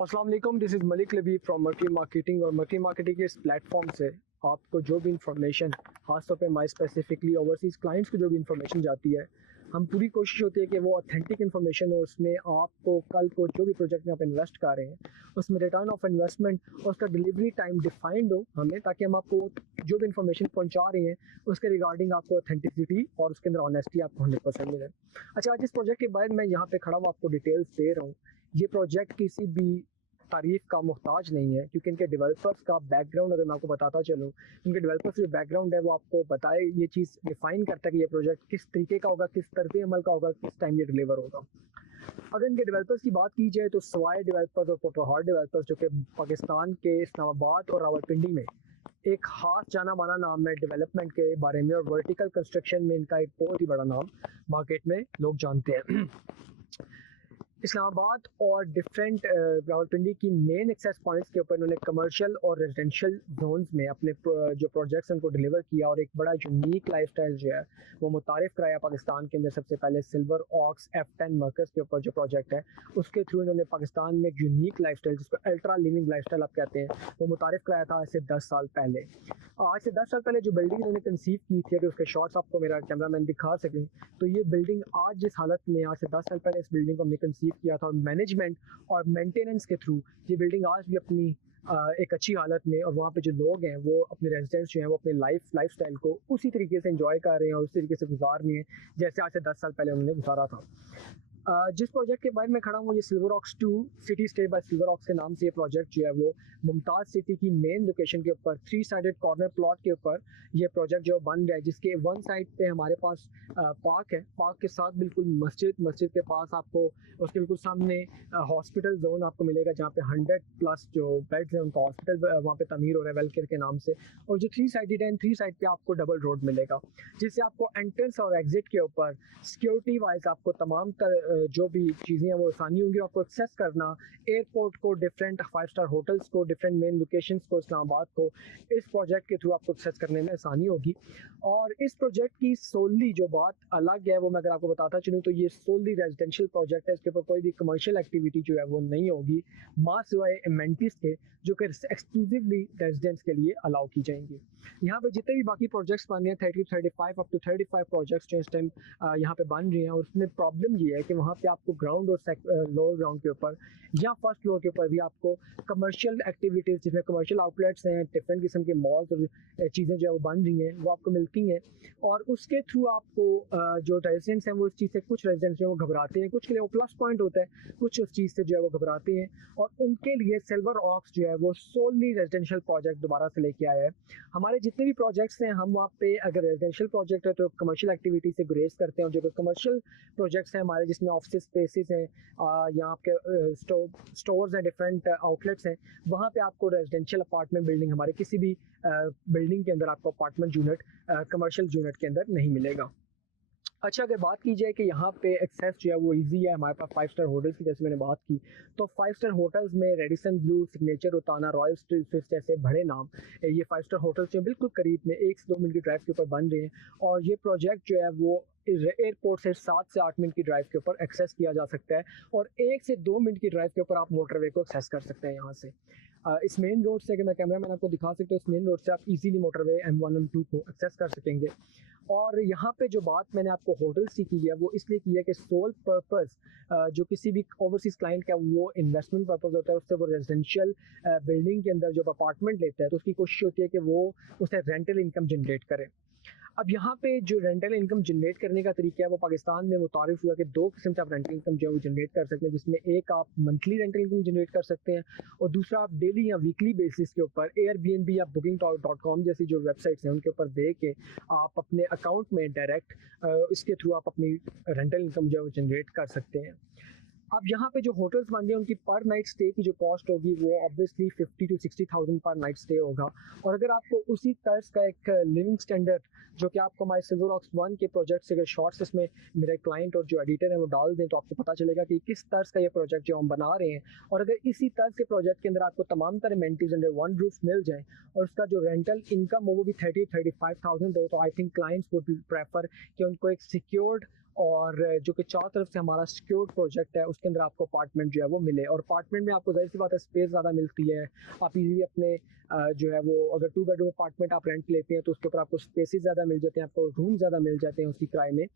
अस्सलाम वालेकुम, this is Malik Labib from Murky Marketing. और मर्की मार्केटिंग के इस प्लेटफॉर्म से आपको जो भी इंफॉर्मेशन, खासतौर पे माई स्पेसिफिकली ओवरसीज़ क्लाइंट्स को जो भी इंफॉर्मेशन जाती है, हम पूरी कोशिश होती है कि वो ऑथेंटिक इन्फॉर्मेशन हो। उसमें आपको कल को जो भी प्रोजेक्ट में आप इन्वेस्ट कर रहे हैं उसमें रिटर्न ऑफ इन्वेस्टमेंट और उसका डिलीवरी टाइम डिफाइंड हो हमें, ताकि हम आपको जो भी इन्फॉर्मेशन पहुंचा रहे हैं उसके रिगार्डिंग आपको ऑथेंटिसिटी और उसके अंदर ऑनेस्टी आपको 100% मिले। अच्छा, आज इस प्रोजेक्ट के बाद मैं यहाँ पे खड़ा हुआ आपको डिटेल्स दे रहा हूँ। ये प्रोजेक्ट किसी भी तारीफ का मोहताज नहीं है, क्योंकि इनके डेवलपर्स का बैकग्राउंड अगर मैं आपको बताता चलूँ, इनके डेवलपर्स जो बैकग्राउंड है वो आपको बताए, ये चीज़ डिफाइन करता है कि ये प्रोजेक्ट किस तरीके का होगा, किस तर्ज अमल का होगा, किस टाइम ये डिलीवर होगा। अगर इनके डेवलपर्स की बात की जाए तो सवाई डेवलपर्स और पोटोहार डेवलपर्स, जो कि पाकिस्तान के इस्लामाबाद और रावलपिंडी में एक खास जाना माना नाम है डेवलपमेंट के बारे में, और वर्टिकल कंस्ट्रक्शन में इनका एक बहुत ही बड़ा नाम मार्केट में लोग जानते हैं। इस्लामाबाद और डिफरेंट रावलपिंडी की मेन एक्सेस पॉइंट्स के ऊपर इन्होंने कमर्शियल और रेजिडेंशियल जोन्स में अपने जो प्रोजेक्ट्स उनको डिलीवर किया, और एक बड़ा यूनिक लाइफस्टाइल जो है वो मुतारिफ कराया पाकिस्तान के अंदर। सबसे पहले सिल्वर ऑक्स F10 वर्कर्स के ऊपर जो प्रोजेक्ट है उसके थ्रू इन्होंने पाकिस्तान में एक यूनिक लाइफस्टाइल, जिसको अल्ट्रा लिविंग लाइफस्टाइल आप कहते हैं, वो मुतारिफ कराया था आज से 10 साल पहले। आज से 10 साल पहले जो बिल्डिंग इन्होंने कंसीव की थी, अगर उसके शॉट्स आपको मेरा कैमरामैन दिखा सकें, तो ये बिल्डिंग आज जिस हालत में, आज से 10 साल पहले इस बिल्डिंग को हमने कंसीव किया था, और मैनेजमेंट और मेंटेनेंस के थ्रू ये बिल्डिंग आज भी अपनी एक अच्छी हालत में, और वहाँ पे जो लोग हैं वो अपने रेजिडेंट्स जो हैं वो अपने लाइफस्टाइल को उसी तरीके से एंजॉय कर रहे हैं और उसी तरीके से गुजार रहे हैं जैसे आज से 10 साल पहले उन्होंने गुजारा था। जिस प्रोजेक्ट के बारे में खड़ा हूँ, ये Silver Oaks 2 City State by Silver Oaks के नाम से ये प्रोजेक्ट जो है वो मुमताज़ सिटी की मेन लोकेशन के ऊपर 3 साइडेड कॉर्नर प्लॉट के ऊपर ये प्रोजेक्ट जो बन रहा है, जिसके वन साइड पे हमारे पास पार्क है, पार्क के साथ बिल्कुल मस्जिद के पास आपको उसके बिल्कुल सामने हॉस्पिटल जोन आपको मिलेगा, जहाँ पे 100+ जो बेड्स हैं उनका हॉस्पिटल वहाँ पे तमीर हो रहा है वेलकेयर के नाम से। और जो 3 साइडेड है, 3 साइड पे आपको डबल रोड मिलेगा, जिससे आपको एंट्रेंस और एग्जिट के ऊपर सिक्योरिटी वाइज आपको तमाम जो भी चीज़ें हैं वो आसानी होगी। आपको एक्सेस करना एयरपोर्ट को, डिफरेंट 5 स्टार होटल्स को, डिफरेंट मेन लोकेशंस को, इस्लामाबाद को इस प्रोजेक्ट के थ्रू आपको एक्सेस करने में आसानी होगी। और इस प्रोजेक्ट की सोली जो बात अलग है वो मैं अगर आपको बताता चलूँ तो ये सोली रेजिडेंशियल प्रोजेक्ट है। इसके ऊपर कोई भी कमर्शियल एक्टिविटी जो है वो नहीं होगी, माँ सिवाय एमेनिटीज़ के, जो कि एक्सक्लूसिवली रेजिडेंट्स के लिए अलाउ की जाएंगी। यहाँ पे जितने भी बाकी प्रोजेक्ट्स बन रहे हैं 35 अप टू 35 प्रोजेक्ट्स जो इस टाइम यहाँ पे बन रही हैं, और उसमें प्रॉब्लम ये है कि वहाँ पे आपको ग्राउंड और लोअर ग्राउंड के ऊपर या फर्स्ट फ्लोर के ऊपर भी आपको कमर्शियल एक्टिविटीज़, जिसमें कमर्शियल आउटलेट्स हैं, डिफरेंट किस्म के मॉल्स और चीज़ें जो है वो बन रही हैं, वो आपको मिलती हैं। और उसके थ्रू आपको जो रेजिडेंट्स हैं वो इस चीज़ से, कुछ रेजिडेंट्स जो है वो घबराते हैं, कुछ के लिए वो प्लस पॉइंट होता है, कुछ उस चीज़ से जो है वो घबराते हैं, और उनके लिए सिल्वर ऑक्स जो है वो सोली रेजिडेंशियल प्रोजेक्ट दोबारा से लेके आया है। हमारे जितने भी प्रोजेक्ट्स हैं, हम वहाँ पे अगर रेजिडेंशियल प्रोजेक्ट है तो कमर्शियल एक्टिविटी से गुरेज करते हैं, और जो कमर्शियल प्रोजेक्ट्स हैं हमारे जिसमें ऑफिस स्पेसेस हैं या आपके स्टोर्स हैं, डिफरेंट आउटलेट्स हैं, वहाँ पे आपको रेजिडेंशियल अपार्टमेंट बिल्डिंग, हमारे किसी भी बिल्डिंग के अंदर आपको अपार्टमेंट यूनिट कमर्शियल यूनिट के अंदर नहीं मिलेगा। अच्छा, अगर बात की जाए कि यहाँ पे एक्सेस जो है वो इजी है, हमारे पास 5 स्टार होटल्स की जैसे मैंने बात की, तो 5 स्टार होटल्स में रेडिसन ब्लू, सिग्नेचर, उताना, रॉयल स्विस जैसे बड़े नाम, ये 5 स्टार होटल्स जो बिल्कुल करीब में 1 से 2 मिनट की ड्राइव के ऊपर बन रहे हैं। और ये प्रोजेक्ट जो है वो एयरपोर्ट से 7 से 8 मिनट की ड्राइव के ऊपर एक्सेस किया जा सकता है, और 1 से 2 मिनट की ड्राइव के ऊपर आप मोटरवे को एक्सेस कर सकते हैं यहाँ से। इस मेन रोड से, अगर मैं कैमरा मैन आपको दिखा सकता हूँ, इस मेन रोड से आप इजीली मोटरवे M1 M2 को एक्सेस कर सकेंगे। और यहाँ पे जो बात मैंने आपको होटल्स की है वो इसलिए की है कि सोल पर्पस जो किसी भी ओवरसीज क्लाइंट का वो इन्वेस्टमेंट पर्पस होता है, उससे वो रेजिडेंशियल बिल्डिंग के अंदर जब अपार्टमेंट लेता है तो उसकी कोशिश होती है कि वो उससे रेंटल इनकम जनरेट करे। अब यहाँ पे जो रेंटल इनकम जनरेट करने का तरीका है वो पाकिस्तान में मुतारिफ हुआ कि 2 किस्म से आप रेंटल इनकम जो है वो जनरेट कर सकते हैं, जिसमें एक आप मंथली रेंटल इनकम जनरेट कर सकते हैं, और दूसरा आप डेली या वीकली बेसिस के ऊपर Airbnb या booking.com जैसी जो वेबसाइट्स हैं उनके ऊपर दे के आप अपने अकाउंट में डायरेक्ट इसके थ्रू आप अपनी रेंटल इनकम जो है वो जनरेट कर सकते हैं। अब यहाँ पे जो होटल्स बन रहे हैं उनकी पर नाइट स्टे की जो कॉस्ट होगी वो ऑब्वियसली 50 to 60,000 पर नाइट स्टे होगा। और अगर आपको उसी तर्ज का एक लिविंग स्टैंडर्ड जो कि आपको हमारे सिल्वर ऑक्स 1 के प्रोजेक्ट से अगर शॉर्ट्स इसमें मेरे क्लाइंट और जो एडिटर है वो डाल दें तो आपको पता चलेगा कि किस तर्ज का ये प्रोजेक्ट जो हम बना रहे हैं। और अगर इसी तर्ज के प्रोजेक्ट के अंदर आपको तमाम तरह एमेनिटीज अंडर वन रूफ मिल जाए और उसका जो रेंटल इनकम हो वो भी 30-35,000 हो, तो I think clients would prefer कि उनको एक सिक्योर्ड और जो कि चारों तरफ से हमारा सिक्योर्ड प्रोजेक्ट है, उसके अंदर आपको अपार्टमेंट जो है वो मिले। और अपार्टमेंट में आपको ज़ाहिर सी बात है स्पेस ज़्यादा मिलती है, आप इजीली अपने जो है वो अगर 2 बेडरूम अपार्टमेंट आप रेंट लेते हैं तो उसके ऊपर आपको स्पेसेस ज़्यादा मिल जाते हैं, आपको रूम ज़्यादा मिल जाते हैं उसकी किराए में,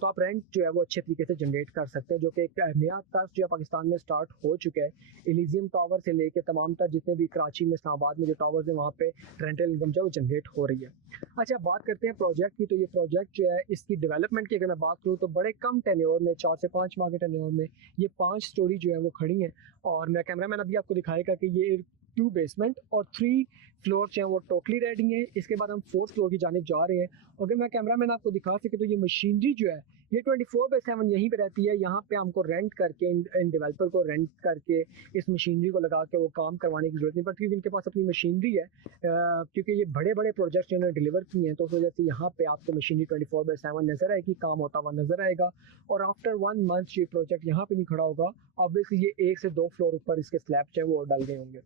तो आप रेंट जो है वो अच्छे तरीके से जनरेट कर सकते हैं, जो कि एक नया तर्ज जो है पाकिस्तान में स्टार्ट हो चुका है। एलिजियम टावर से लेके तमाम तर जितने भी कराची में, इस्लामाबाद में जो टावर्स हैं वहाँ पे रेंटल इनकम जो है वो जनरेट हो रही है। अच्छा, बात करते हैं प्रोजेक्ट की। तो ये प्रोजेक्ट जो है इसकी डेवलपमेंट की अगर मैं बात करूँ तो बड़े कम टेन्योर में, 4 से 5 माह के टेन्योर में ये 5 स्टोरी जो है वो खड़ी हैं। और मेरा कैमरामैन अभी आपको दिखाएगा कि ये 2 बेसमेंट और 3 फ्लोर जो हैं वो टोटली रेडी हैं। इसके बाद हम 4th फ्लोर की जानिब जा रहे हैं। अगर मैं कैमरामैन आपको दिखा सके तो ये मशीनरी जो है ये 24/7 यहीं पे रहती है। यहाँ पे हमको रेंट करके इन डेवलपर को रेंट करके इस मशीनरी को लगा के वो काम करवाने की ज़रूरत नहीं पड़ती, क्योंकि इनके पास अपनी मशीनरी है। क्योंकि ये बड़े बड़े प्रोजेक्ट्स जो इन्होंने डिलीवर किए हैं तो उस वजह से यहाँ पे आपको मशीनरी 24/7 नज़र आएगी, काम होता हुआ नज़र आएगा। और आफ्टर 1 मंथ ये प्रोजेक्ट यहाँ पे नहीं खड़ा होगा, ऑब्वियसली ये 1 से 2 फ्लोर ऊपर इसके स्लैब जो है वो डाल गए होंगे।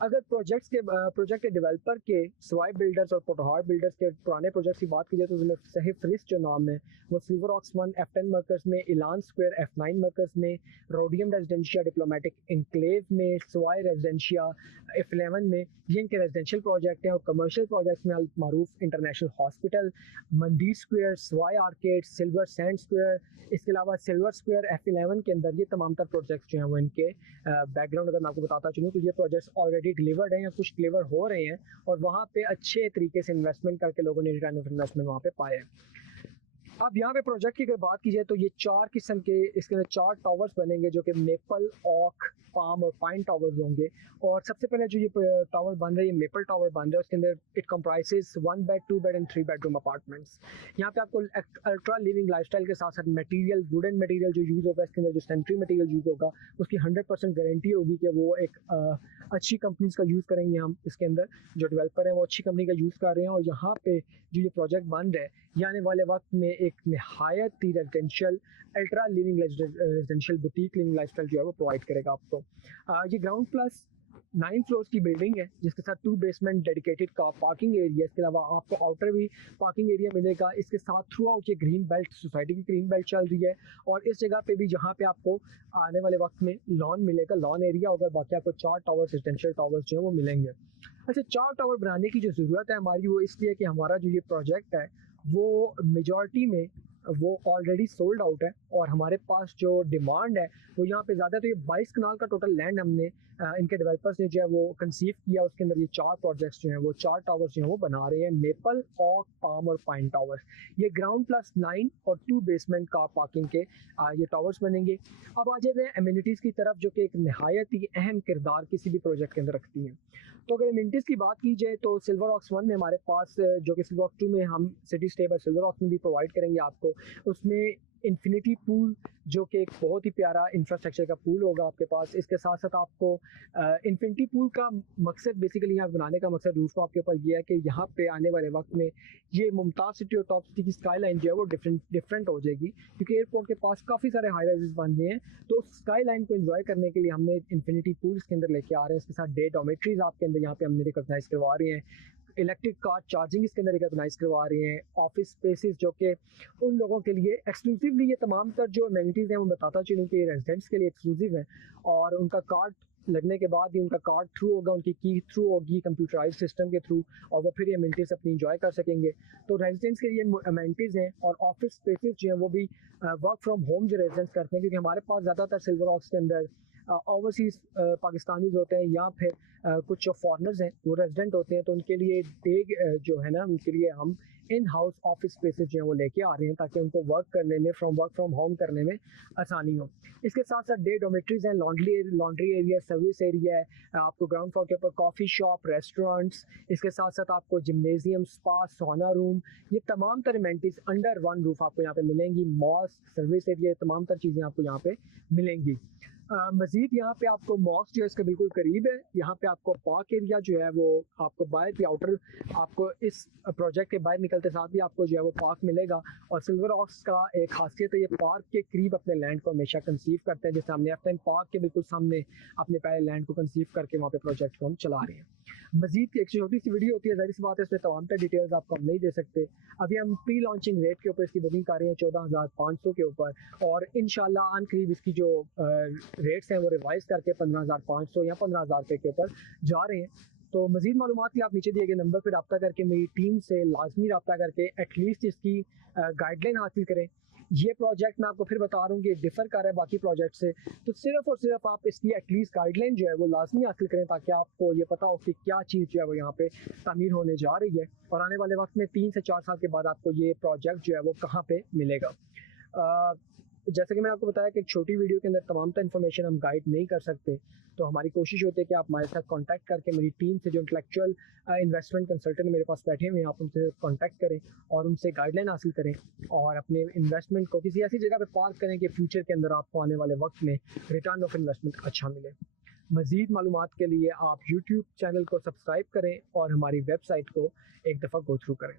अगर प्रोजेक्ट के डेवलपर के स्वाई बिल्डर्स और पोटोहार बिल्डर्स के पुराने प्रोजेक्ट्स की बात की जाए तो उसमें सही फरिस्त जो नाम है वो सिल्वर ऑक्स 1 F10 मर्कज़ में, इलान स्क्वायर F9 मर्कज़ में, रोडियम रेजिडेंशिया डिप्लोमेटिक इनक्लेव में, स्वाई रेजिडेंशिया F11 में, ये इनके रेजिडेंशियल प्रोजेक्ट हैं। और कमर्शियल प्रोजेक्ट्स में Al Maroof International Hospital, Mandir Square, स्वाई आर्केड, सिल्वर सैंड स्क्वायर, इसके अलावा सिल्वर स्क्वायर F11 के अंदर ये तमाम तर प्रोजेक्ट्स जो हैं वो इनके बैकग्राउंड अगर मैं आपको बताता चलूँ तो ये प्रोजेक्ट्स ऑलरेडी डिलीवर्ड हैं या कुछ डिलीवर हो रहे हैं, और वहाँ पे अच्छे तरीके से इन्वेस्टमेंट करके लोगों ने रिटर्न ऑफ इन्वेस्टमेंट वहाँ पे पाए हैं। अब यहाँ पे प्रोजेक्ट की अगर बात की जाए तो ये 4 किस्म के इसके अंदर 4 टावर्स बनेंगे, जो कि मेपल, ऑक, पाम और पाइन टावर्स होंगे। और सबसे पहले जो ये टावर बन रहा है, ये मेपल टावर बन रहा है, उसके अंदर it comprises 1 bed, 2 bed and 3 bedroom apartments. यहाँ पे आपको अल्ट्रा लिविंग लाइफस्टाइल के साथ साथ मटेरियल, वुडन मटेरियल जो यूज़ होगा इसके अंदर, जो सेंट्री मटेरियल यूज़ होगा उसकी 100% गारंटी होगी कि वो एक अच्छी कंपनीज का यूज़ करेंगे। हम इसके अंदर जो डेवलपर हैं वो अच्छी कंपनी का यूज़ कर रहे हैं। और यहाँ पे जो ये प्रोजेक्ट बन रहा है ये आने वाले वक्त में एक नहायत ही residential ultra living residential boutique living lifestyle जो है वो प्रोवाइड करेगा आपको। ये ग्राउंड प्लस 9 फ्लोर्स की बिल्डिंग है जिसके साथ 2 basement dedicated car parking area, इसके अलावा आपको आउटर भी पार्किंग एरिया मिलेगा। इसके साथ थ्रू आउट ये ग्रीन बेल्ट, सोसाइटी की ग्रीन बेल्ट चल रही है। और इस जगह पे भी जहाँ पे आपको आने वाले वक्त में लॉन मिलेगा, लॉन एरिया होगा, बाकी आपको 4 टावर्स, रेजिडेंशियल टावर्स जो है वो मिलेंगे। अच्छा, 4 टावर बनाने की जो ज़रूरत है हमारी वो इसलिए कि हमारा जो ये प्रोजेक्ट है वो मेजॉरिटी में वो ऑलरेडी सोल्ड आउट है, और हमारे पास जो डिमांड है वो यहाँ पे ज़्यादा। तो ये 22 कनाल का टोटल लैंड हमने इनके डेवलपर्स ने जो है वो कंसीव किया, उसके अंदर ये 4 प्रोजेक्ट्स जो हैं वो 4 टावर्स जो हैं वो बना रहे हैं, मेपल, ऑक, पाम और पाइन टावर्स। ये ग्राउंड प्लस 9 और 2 बेसमेंट कार पार्किंग के ये टावर्स बनेंगे। अब आ जाते हैं एमिनिटीज़ की तरफ, जो कि एक नहायत ही अहम किरदार किसी भी प्रोजेक्ट के अंदर रखती हैं। तो अगर एमिनिटीज़ की बात की जाए तो सिल्वर ऑक्स 1 में हमारे पास, जो कि सिल्वर ऑक्स 2 में हम सिटी स्टे पर सिल्वर ऑक्स में भी प्रोवाइड करेंगे आपको, उसमें इन्फिनिटी पूल जो कि एक बहुत ही प्यारा इंफ्रास्ट्रक्चर का पूल होगा आपके पास। इसके साथ साथ आपको इन्फिनिटी पूल का मकसद बेसिकली यहाँ बनाने का मकसद रूफ टॉप के ऊपर ये है कि यहाँ पे आने वाले वक्त में ये मुमताज़ सिटी और टॉप सिटी की स्काई लाइन जो है वो डिफरेंट हो जाएगी, क्योंकि एयरपोर्ट के पास काफ़ी सारे हाई राइजेस बन रहे हैं। तो स्काई लाइन को एंजॉय करने के लिए हमने इन्फिनिटी पूल इसके अंदर लेके आ रहे हैं। इसके साथ डे डॉमेट्रीज आपके अंदर यहाँ पे हमने रिकॉग्नाइज करवा रहे हैं, इलेक्ट्रिक कार चार्जिंग इसके अंदर रिकॉग्नाइज करवा रहे हैं, ऑफिस स्पेसेस जो कि उन लोगों के लिए एक्सक्लूसिवली, ये तमाम तर जो अमेनिटीज़ हैं वो बताता चलूँ कि रेजिडेंट्स के लिए एक्सक्लूसिव हैं, और उनका कार्ड लगने के बाद ही उनका कार्ड थ्रू होगा, उनकी की थ्रू होगी कंप्यूटराइज सिस्टम के थ्रू, और वो फिर ये अमेनिटीज़ अपनी इंजॉय कर सकेंगे। तो रेजिडेंट्स के लिए अमेनिटीज़ हैं, और ऑफिस स्पेसेस जो हैं वो भी वर्क फ्रॉम होम जो रेजिडेंट्स करते हैं, क्योंकि हमारे पास ज़्यादातर सिल्वर ऑक्स के अंदर ओवरसीज़ पाकिस्तानीज होते हैं या फिर कुछ जो फॉरनर्स हैं वो रेजिडेंट होते हैं, तो उनके लिए जो है ना, उनके लिए हम इन हाउस ऑफिस स्पेसेस जो हैं वो लेके आ रहे हैं ताकि उनको वर्क करने में, वर्क फ्रॉम होम करने में आसानी हो। इसके साथ साथ डे डोमेट्रीज हैं, लॉन्ड्री एरिया, सर्विस एरिया है, आपको ग्राउंड फ्लोर के ऊपर कॉफ़ी शॉप, रेस्टोरेंट्स, इसके साथ साथ आपको जिम्नेजियम, स्पा, सोना रूम, ये तमाम तर अमेनिटीज़ अंडर वन रूफ आपको यहाँ पे मिलेंगी। मॉस्क, सर्विस एरिया, तमाम तर चीज़ें आपको यहाँ पे मिलेंगी। मज़ीद यहाँ पे आपको मॉस्क जो है इसके बिल्कुल करीब है। यहाँ पे आपको पार्क एरिया जो है वो आपको बाहर की आउटर, आपको इस प्रोजेक्ट के बाहर निकलते साथ भी आपको जो है वो पार्क मिलेगा। और सिल्वर ऑक्स का एक खासियत है, ये पार्क के करीब अपने लैंड को हमेशा कंसीव करते हैं, जैसे हमने F10 पार्क के बिल्कुल सामने अपने पहले लैंड को कंसीव करके वहाँ पे प्रोजेक्ट को हम चला रहे हैं। मजीद एक छोटी सी वीडियो होती है, ज़ाहिर सी बात है इसमें तमाम तर डिटेल्स आपको हम नहीं दे सकते। अभी हम प्री लॉन्चिंग रेट के ऊपर इसकी बुकिंग कर रहे हैं 14,500 के ऊपर, और इंशाल्लाह अनकरीब इसकी जो रेट्स हैं वो रिवाइज करके 15,500 या 15,000 रुपये के ऊपर जा रहे हैं। तो मज़ीद मालूमात के लिए आप नीचे दिए गए नंबर पर रब्ता करके मेरी टीम से लाजमी रब्ता करके एटलीस्ट इसकी गाइडलाइन हासिल करें। ये प्रोजेक्ट मैं आपको फिर बता रहा हूँ कि डिफ़र कर रहा है बाकी प्रोजेक्ट से, तो सिर्फ़ और सिर्फ आप इसकी एटलीस्ट गाइडलाइन जो है वो लाजमी हासिल करें, ताकि आपको ये पता हो कि क्या चीज़ जो है वो यहाँ पे तामीर होने जा रही है, और आने वाले वक्त में 3 से 4 साल के बाद आपको ये प्रोजेक्ट जो है वो कहाँ पे मिलेगा। जैसे कि मैंने आपको बताया कि एक छोटी वीडियो के अंदर तमाम तर इन्फॉर्मेशन हम गाइड नहीं कर सकते, तो हमारी कोशिश होती है कि आप हमारे साथ कांटेक्ट करके मेरी टीम से जो इंटेलेक्चुअल इन्वेस्टमेंट कंसल्टेंट मेरे पास बैठे हुए हैं, आप उनसे कांटेक्ट करें और उनसे गाइडलाइन हासिल करें, और अपने इन्वेस्टमेंट को किसी ऐसी जगह पे पार्क करें कि फ्यूचर के अंदर आपको आने वाले वक्त में रिटर्न ऑफ इन्वेस्टमेंट अच्छा मिले। मज़ीद मालूमात के लिए आप यूट्यूब चैनल को सब्सक्राइब करें और हमारी वेबसाइट को एक दफ़ा गो थ्रू करें।